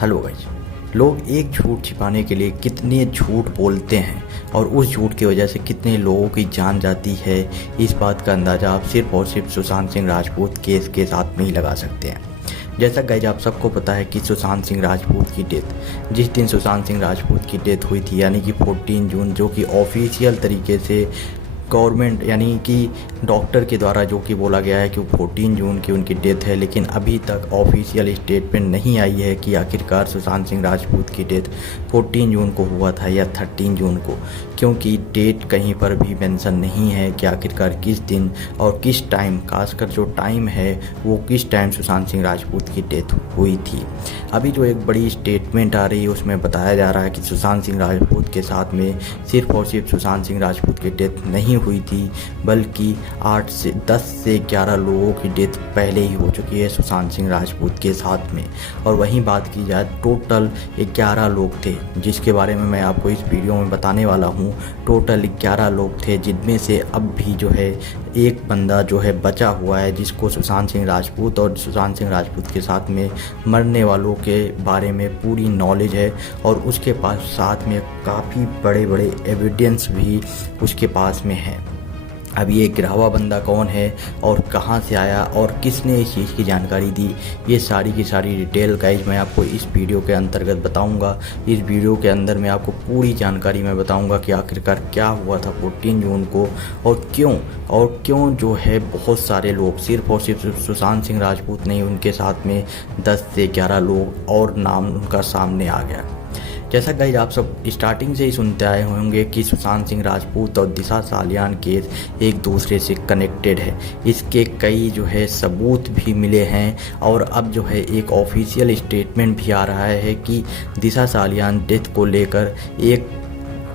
Hello guys. लोग एक झूठ छिपाने के लिए कितने झूठ बोलते हैं और उस झूठ की वजह से कितने लोगों की जान जाती है, इस बात का अंदाज़ा आप सिर्फ और सिर्फ सुशांत सिंह राजपूत केस के साथ में ही लगा सकते हैं। जैसा गाइस आप सबको पता है कि सुशांत सिंह राजपूत की डेथ, जिस दिन सुशांत सिंह राजपूत की डेथ हुई थी यानी कि 14 जून, जो कि ऑफिशियल तरीके से गवर्नमेंट यानी कि डॉक्टर के द्वारा जो कि बोला गया है कि 14 जून की उनकी डेथ है, लेकिन अभी तक ऑफिशियल स्टेटमेंट नहीं आई है कि आखिरकार सुशांत सिंह राजपूत की डेथ 14 जून को हुआ था या 13 जून को, क्योंकि डेट कहीं पर भी मेंशन नहीं है कि आखिरकार किस दिन और किस टाइम, खासकर जो टाइम है वो किस टाइम सुशांत सिंह राजपूत की डेथ हुई थी। अभी जो एक बड़ी स्टेटमेंट आ रही है उसमें बताया जा रहा है कि सुशांत सिंह राजपूत के साथ में सिर्फ और सिर्फ सुशांत सिंह राजपूत की डेथ नहीं हुई थी, बल्कि 10 से 11 लोगों की डेथ पहले ही हो चुकी है सुशांत सिंह राजपूत के साथ में। और वहीं बात की जाए, टोटल 11 लोग थे, जिसके बारे में मैं आपको इस वीडियो में बताने वाला हूँ। टोटल 11 लोग थे, जिनमें से अब भी जो है एक बंदा जो है बचा हुआ है, जिसको सुशांत सिंह राजपूत और सुशांत सिंह राजपूत के साथ में मरने वालों के बारे में पूरी नॉलेज है और उसके पास साथ में काफ़ी बड़े बड़े एविडेंस भी उसके पास में है। अब ये गिरा बंदा कौन है और कहाँ से आया और किसने इस चीज़ की जानकारी दी, ये सारी की सारी डिटेल गाइज मैं आपको इस वीडियो के अंतर्गत बताऊंगा। इस वीडियो के अंदर मैं आपको पूरी जानकारी मैं बताऊंगा कि आखिरकार क्या हुआ था 14 जून को और क्यों जो है बहुत सारे लोग, सिर्फ और सिर्फ सुशांत सिंह राजपूत नहीं, उनके साथ में 10 से 11 लोग और नाम उनका सामने आ गया। जैसा गाइज आप सब स्टार्टिंग से ही सुनते आए होंगे कि सुशांत सिंह राजपूत और दिशा सालियान केस एक दूसरे से कनेक्टेड है। इसके कई जो है सबूत भी मिले हैं और अब जो है एक ऑफिशियल स्टेटमेंट भी आ रहा है कि दिशा सालियान डेथ को लेकर एक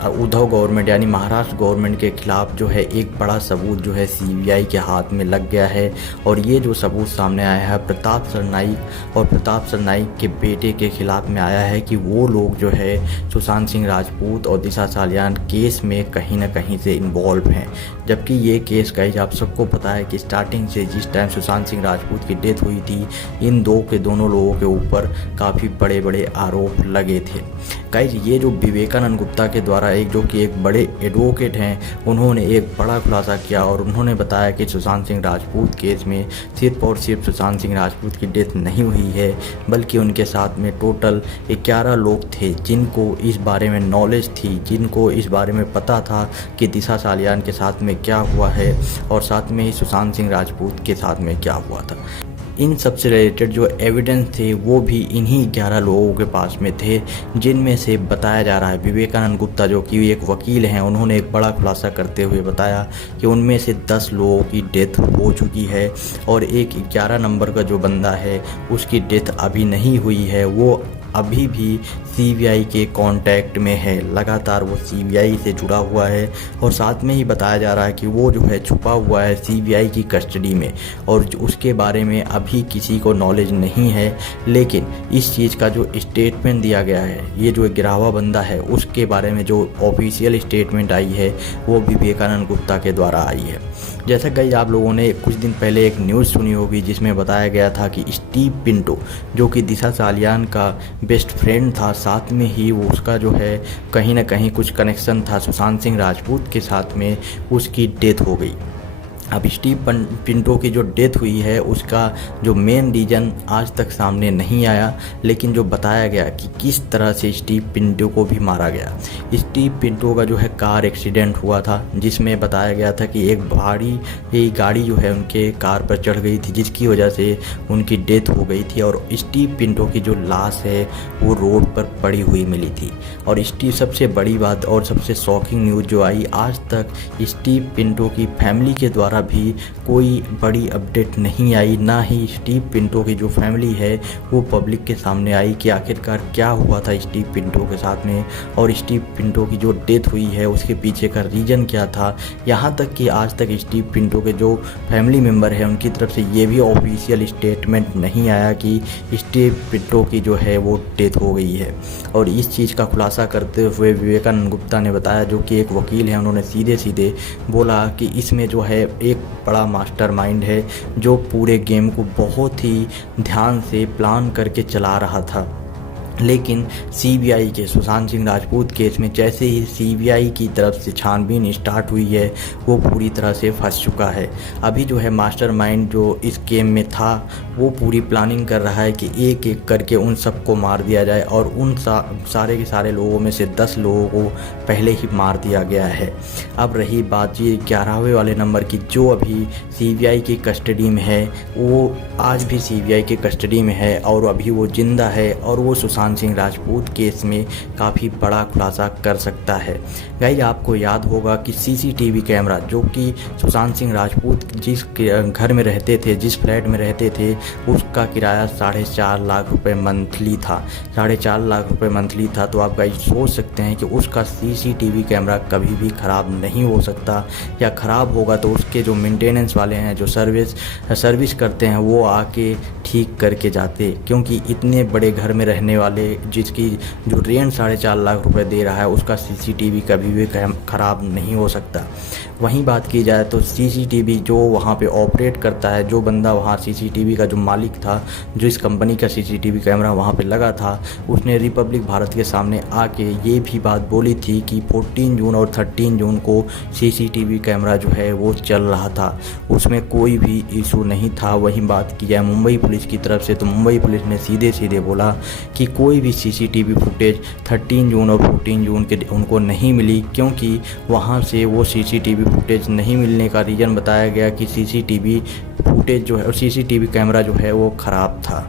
उद्धव गवर्नमेंट यानी महाराष्ट्र गवर्नमेंट के खिलाफ जो है एक बड़ा सबूत जो है सीबीआई के हाथ में लग गया है। और ये जो सबूत सामने आया है प्रताप सरनाइक और प्रताप सरनाइक के बेटे के खिलाफ में आया है कि वो लोग जो है सुशांत सिंह राजपूत और दिशा सालियान केस में कहीं ना कहीं से इन्वॉल्व हैं। जबकि ये केस गाइज आप सबको पता है कि स्टार्टिंग से जिस टाइम सुशांत सिंह राजपूत की डेथ हुई थी, इन दोनों लोगों के ऊपर काफ़ी बड़े बड़े आरोप लगे थे। गाइज ये जो विवेकानंद गुप्ता के द्वारा जो कि एक बड़े एडवोकेट हैं, उन्होंने एक बड़ा खुलासा किया और उन्होंने बताया कि सुशांत सिंह राजपूत केस में सिर्फ और सिर्फ सुशांत सिंह राजपूत की डेथ नहीं हुई है, बल्कि उनके साथ में टोटल 11 लोग थे जिनको इस बारे में नॉलेज थी, जिनको इस बारे में पता था कि दिशा सालियान के साथ में क्या हुआ है और साथ में ही सुशांत सिंह राजपूत के साथ में क्या हुआ था। इन सब से रिलेटेड जो एविडेंस थे वो भी इन्हीं 11 लोगों के पास में थे, जिनमें से बताया जा रहा है विवेकानंद गुप्ता जो कि एक वकील हैं, उन्होंने एक बड़ा खुलासा करते हुए बताया कि उनमें से 10 लोगों की डेथ हो चुकी है और एक 11 नंबर का जो बंदा है उसकी डेथ अभी नहीं हुई है। वो अभी भी सीबीआई के कांटेक्ट में है, लगातार वो सीबीआई से जुड़ा हुआ है और साथ में ही बताया जा रहा है कि वो जो है छुपा हुआ है सीबीआई की कस्टडी में और उसके बारे में अभी किसी को नॉलेज नहीं है। लेकिन इस चीज़ का जो स्टेटमेंट दिया गया है, ये जो गिरावा बंदा है उसके बारे में जो ऑफिशियल स्टेटमेंट आई है वो विवेकानंद गुप्ता के द्वारा आई है। जैसा कि आप लोगों ने कुछ दिन पहले एक न्यूज़ सुनी होगी जिसमें बताया गया था कि स्टीव पिंटो जो कि दिशा सालियान का बेस्ट फ्रेंड था, साथ में ही वो उसका जो है कहीं ना कहीं कुछ कनेक्शन था सुशांत सिंह राजपूत के साथ में, उसकी डेथ हो गई। अब स्टीव पिंटो की जो डेथ हुई है उसका जो मेन रीज़न आज तक सामने नहीं आया, लेकिन जो बताया गया कि किस तरह से स्टीव पिंटो को भी मारा गया। स्टीव पिंटो का जो है कार एक्सीडेंट हुआ था, जिसमें बताया गया था कि एक भारी गाड़ी जो है उनके कार पर चढ़ गई थी, जिसकी वजह से उनकी डेथ हो गई थी और स्टीव पिंटो की जो लाश है वो रोड पर पड़ी हुई मिली थी। और सबसे बड़ी बात और सबसे शॉकिंग न्यूज़ जो आई, आज तक स्टीव पिंटो की फैमिली के द्वारा भी कोई बड़ी अपडेट नहीं आई, ना ही स्टीव पिंटो की जो फैमिली है वो पब्लिक के सामने आई कि आखिरकार क्या हुआ था स्टीव पिंटो के साथ में और स्टीव पिंटो की जो डेथ हुई है उसके पीछे का रीज़न क्या था। यहाँ तक कि आज तक स्टीव पिंटो के जो फैमिली मेम्बर है उनकी तरफ से ये भी ऑफिशियल स्टेटमेंट नहीं आया कि स्टीव पिंटो की जो है वो डेथ हो गई है। और इस चीज़ का खुलासा करते हुए विवेकानंद गुप्ता ने बताया, जो कि एक वकील हैं, उन्होंने सीधे सीधे बोला कि इसमें जो है एक बड़ा मास्टरमाइंड है जो पूरे गेम को बहुत ही ध्यान से प्लान करके चला रहा था लेकिन सीबीआई के सुशांत सिंह राजपूत केस में जैसे ही सीबीआई की तरफ से छानबीन स्टार्ट हुई है, वो पूरी तरह से फंस चुका है। अभी जो है मास्टरमाइंड जो इस गेम में था, वो पूरी प्लानिंग कर रहा है कि एक एक करके उन सबको मार दिया जाए, और उन सारे के सारे लोगों में से 10 लोगों को पहले ही मार दिया गया है। अब रही बात ये 11वें वाले नंबर की, जो अभी सीबीआई की कस्टडी में है, वो आज भी सीबीआई की कस्टडी में है और अभी वो जिंदा है, और वो सुशांत सिंह राजपूत केस में काफ़ी बड़ा खुलासा कर सकता है। गाइस, आपको याद होगा कि सीसीटीवी कैमरा जो कि सुशांत सिंह राजपूत जिस घर में रहते थे, जिस फ्लैट में रहते थे, उसका किराया 4.5 लाख रुपए मंथली था। 4.5 लाख रुपए मंथली था। तो आप गाइस सोच सकते हैं कि उसका सीसीटीवी कैमरा कभी भी ख़राब नहीं हो सकता, या ख़राब होगा तो उसके जो मेंटेनेंस वाले हैं, जो सर्विस करते हैं, वो आके ठीक करके जाते, क्योंकि इतने बड़े घर में रहने वाले जिसकी जो रेंट 4.5 लाख रुपए दे रहा है, उसका सीसीटीवी कभी भी ख़राब नहीं हो सकता। वहीं बात की जाए तो सीसीटीवी जो वहाँ पे ऑपरेट करता है, जो बंदा वहाँ सीसीटीवी का जो मालिक था, जो इस कंपनी का सीसीटीवी कैमरा वहाँ पे लगा था, उसने रिपब्लिक भारत के सामने आके ये भी बात बोली थी कि 14 जून और 13 जून को सीसीटीवी कैमरा जो है वो चल रहा था, उसमें कोई भी इशू नहीं था। वहीं बात की जाए मुंबई पुलिस की तरफ से, तो मुंबई पुलिस ने सीधे बोला कि कोई भी सीसीटीवी फुटेज 13 जून और 14 जून के उनको नहीं मिली, क्योंकि वहाँ से वो सीसीटीवी फुटेज नहीं मिलने का रीज़न बताया गया कि सीसीटीवी फुटेज जो है और सीसीटीवी कैमरा जो है वो ख़राब था।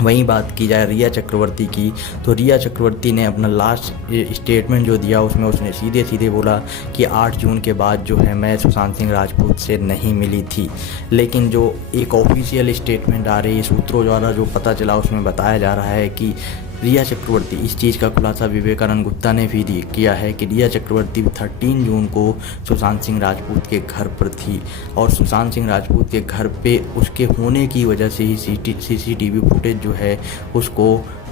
वहीं बात की जाए रिया चक्रवर्ती की, तो रिया चक्रवर्ती ने अपना लास्ट स्टेटमेंट जो दिया, उसमें उसने सीधे बोला कि 8 जून के बाद जो है मैं सुशांत सिंह राजपूत से नहीं मिली थी। लेकिन जो एक ऑफिशियल स्टेटमेंट आ रही है सूत्रों द्वारा जो पता चला, उसमें बताया जा रहा है कि रिया चक्रवर्ती, इस चीज़ का खुलासा विवेकानंद गुप्ता ने भी किया है कि रिया चक्रवर्ती 13 जून को सुशांत सिंह राजपूत के घर पर थी, और सुशांत सिंह राजपूत के घर पे उसके होने की वजह से ही सीसीटीवी फुटेज जो है उसको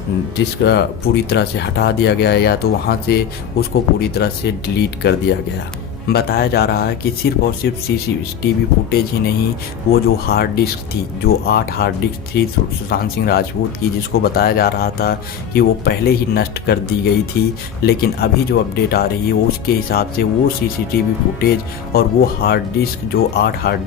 जिसका पूरी तरह से हटा दिया गया, या तो वहाँ से उसको पूरी तरह से डिलीट कर दिया गया। बताया जा रहा है कि सिर्फ और सिर्फ सीसीटीवी फुटेज ही नहीं, वो जो हार्ड डिस्क थी, जो 8 हार्ड डिस्क थी सुशांत सिंह राजपूत की, जिसको बताया जा रहा था कि वो पहले ही नष्ट कर दी गई थी, लेकिन अभी जो अपडेट आ रही है वो उसके हिसाब से वो सीसीटीवी फुटेज और वो हार्ड डिस्क जो 8 हार्ड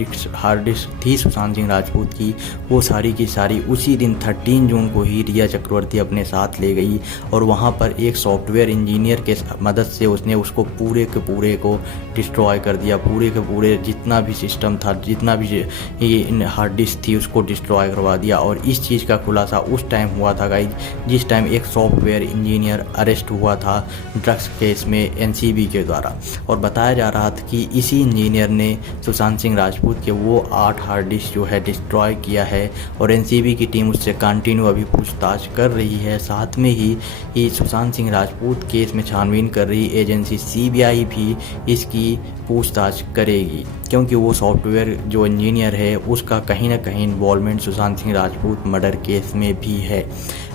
डिस्क थी सुशांत सिंह राजपूत की, वो सारी की सारी उसी दिन 13 जून को ही रिया चक्रवर्ती अपने साथ ले गई, और वहाँ पर एक सॉफ्टवेयर इंजीनियर के मदद से उसने उसको पूरे के पूरे को डिस्ट्रॉय कर दिया। पूरे के पूरे जितना भी सिस्टम था, जितना भी ये हार्ड डिस्क थी, उसको डिस्ट्रॉय करवा दिया। और इस चीज़ का खुलासा उस टाइम हुआ था गाइज, जिस टाइम एक सॉफ्टवेयर इंजीनियर अरेस्ट हुआ था ड्रग्स केस में एनसीबी के द्वारा, और बताया जा रहा था कि इसी इंजीनियर ने सुशांत सिंह राजपूत के वो 8 हार्ड डिस्क जो है डिस्ट्रॉय किया है, और एनसीबी की टीम उससे कंटिन्यू अभी पूछताछ कर रही है। साथ में ही ये सुशांत सिंह राजपूत केस में छानबीन कर रही एजेंसी सीबीआई भी इसकी पूछताछ करेगी, क्योंकि वो सॉफ्टवेयर जो इंजीनियर है उसका कहीं ना कहीं involvement Sushant Singh Rajput murder case में भी है।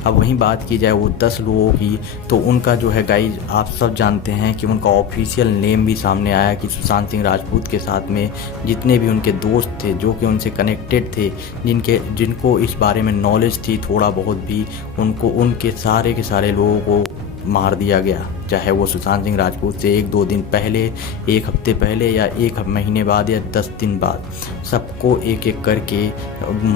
अब वहीं बात की जाए वो 10 लोगों की, तो उनका जो है गाइज आप सब जानते हैं कि उनका ऑफिशियल नेम भी सामने आया कि सुशांत सिंह राजपूत के साथ में जितने भी उनके दोस्त थे, जो कि उनसे कनेक्टेड थे, जिनको इस बारे में नॉलेज थी थोड़ा बहुत भी, उनके सारे के सारे लोगों को मार दिया गया। चाहे वो सुशांत सिंह राजपूत से 1-2 दिन पहले, 1 हफ्ते पहले, या 1 महीने बाद, या 10 दिन बाद, सबको एक एक करके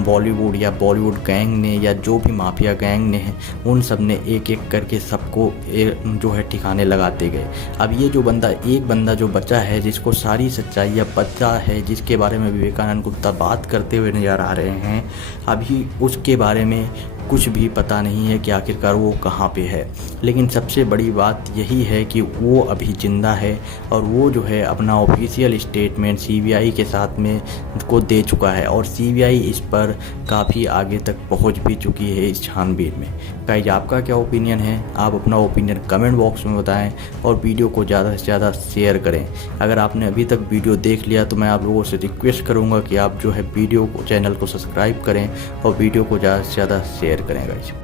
बॉलीवुड गैंग ने, या जो भी माफिया गैंग ने है, उन सब ने एक एक करके सबको जो है ठिकाने लगाते गए। अब ये जो एक बंदा जो बचा है, जिसको सारी सच्चाइयाँ पता है, जिसके बारे में विवेकानंद गुप्ता बात करते हुए नजर आ रहे हैं, अभी उसके बारे में कुछ भी पता नहीं है कि आखिरकार वो कहाँ पे है। लेकिन सबसे बड़ी बात यही है कि वो अभी जिंदा है, और वो जो है अपना ऑफिशियल स्टेटमेंट सीबीआई के साथ में को दे चुका है, और सीबीआई इस पर काफ़ी आगे तक पहुंच भी चुकी है इस छानबीन में। गाइस, आपका क्या ओपिनियन है? आप अपना ओपिनियन कमेंट बॉक्स में बताएं, और वीडियो को ज़्यादा से ज़्यादा शेयर करें। अगर आपने अभी तक वीडियो देख लिया तो मैं आप लोगों से रिक्वेस्ट करूँगा कि आप जो है चैनल को सब्सक्राइब करें और वीडियो को ज़्यादा से ज़्यादा शेयर करें गाइस।